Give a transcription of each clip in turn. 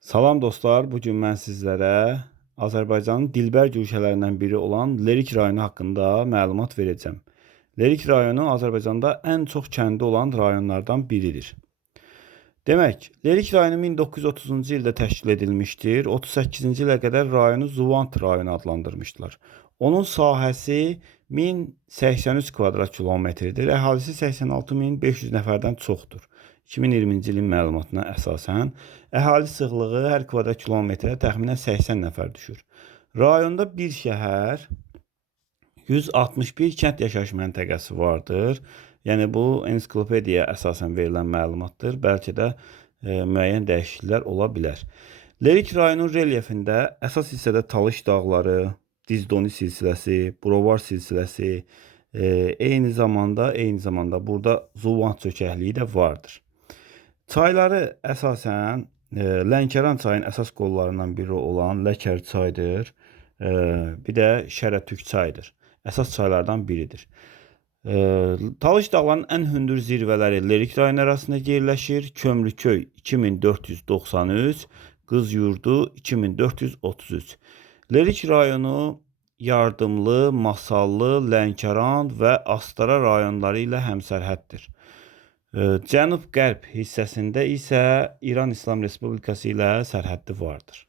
Salam dostlar, bugün mən sizlərə Azərbaycanın dilbər güşələrindən biri olan Lerik rayonu haqqında məlumat verəcəm. Lerik rayonu Azərbaycanda ən çox kəndi olan rayonlardan biridir. Demək, Lerik rayonu 1930-cu ildə təşkil edilmişdir. 38-ci ilə qədər rayonu Zuvant rayonu adlandırmışdılar. Onun sahəsi 1083 kvadrat kilometrdir. Əhalisi 86.500 nəfərdən çoxdur. 2020-ci ilin məlumatına əsasən əhali sıxlığı hər kvadrat kilometrə təxminən 80 nəfər düşür. Rayonda bir şəhər, 161 kənd yaşayış məntəqəsi vardır. Yəni bu ensiklopediyaya əsasən verilən məlumatdır. Bəlkə də müəyyən dəyişikliklər ola bilər. Lerik rayonun relyefində əsas hissədə Talış dağları, Dizdoni silsiləsi, Brovar silsiləsi, eyni zamanda burada Zuvant çökəkliyi də vardır. Çayları əsasən Lənkəran çayının əsas qollarından biri olan Ləkər çaydır. Bir də Şərətük çayıdır. Əsas çaylardan biridir. Talış dağlarının ən hündür zirvələri Lerik rayonu arasında yerləşir. Kömrüköy 2493, Qızyurdu 2433. Lerik rayonu Yardımlı, Masallı, Lənkəran və Astara rayonları ilə həmsərhəddir. Cənub-qərb hissəsində isə İran İslam Respublikası ilə sərhəddi vardır.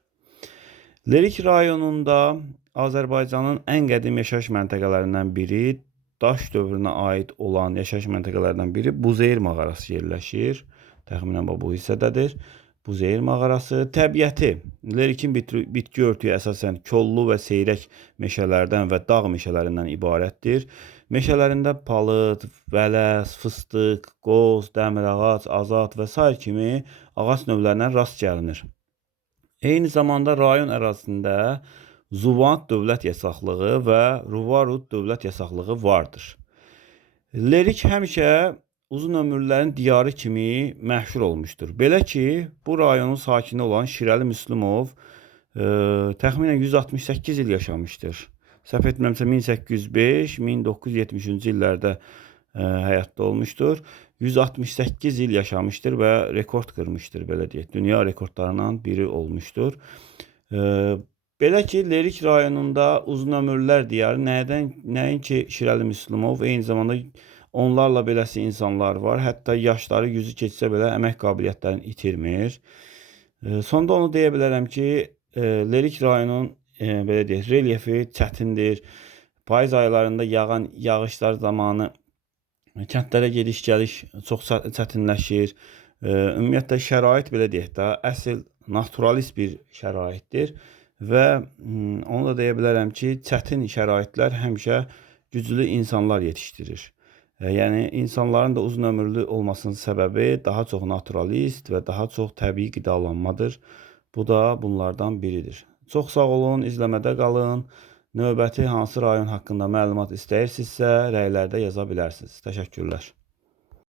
Lerik rayonunda Azərbaycanın ən qədim yaşayış məntəqələrindən biri, daş dövrünə aid olan yaşayış məntəqələrindən biri Buzeyir mağarası yerləşir. Təxminən bu hissədədir. Buzeyir mağarası. Təbiəti, Lerikin bitki örtüyü əsasən kollu və seyrək meşələrdən və dağ meşələrindən ibarətdir. Meşələrində palıd, vələs, fıstıq, qoz, dəmir ağac, azad və sair kimi ağac növlərinə rast gəlinir. Eyni zamanda rayon ərazisində Zuvant dövlət yasaqlığı və Ruvarud dövlət yasaqlığı vardır. Lerik həmişə uzun ömürlərin diyarı kimi məşhur olmuşdur. Belə ki, bu rayonun sakini olan Şirəli Müslümov təxminən 168 il yaşamışdır. Səhv etmirəmsə 1805-1970-ci illərdə həyatda olmuşdur. 168 il yaşamışdır və rekord qırmışdır, belə deyək. Dünya rekordlarından biri olmuşdur. Belə ki, Lerik rayonunda uzun ömürlər diyarı nəinki Şirəli Müslümov, eyni zamanda onlarla beləsi insanlar var. Hətta yaşları 100-ü keçsə belə əmək qabiliyyətlərini itirmir. Sonda onu deyə bilərəm ki, Lerik rayonun belə deyək, relyefi çətindir. Payız aylarında yağan yağışlar zamanı kəndlərə gediş-gəliş çox çətinləşir. Ümumiyyətlə şərait belə deyək də, əsl naturalist bir şəraitdir və onu da deyə bilərəm ki, çətin şəraitlər həmişə güclü insanlar yetişdirir. Yəni insanların da uzun ömürlü olmasının səbəbi daha çox naturalist və daha çox təbii qidalanmadır. Bu da bunlardan biridir. Çox sağ olun, izləmədə qalın. Növbəti hansı rayon haqqında məlumat istəyirsinizsə, rəylərdə yaza bilərsiniz. Təşəkkürlər.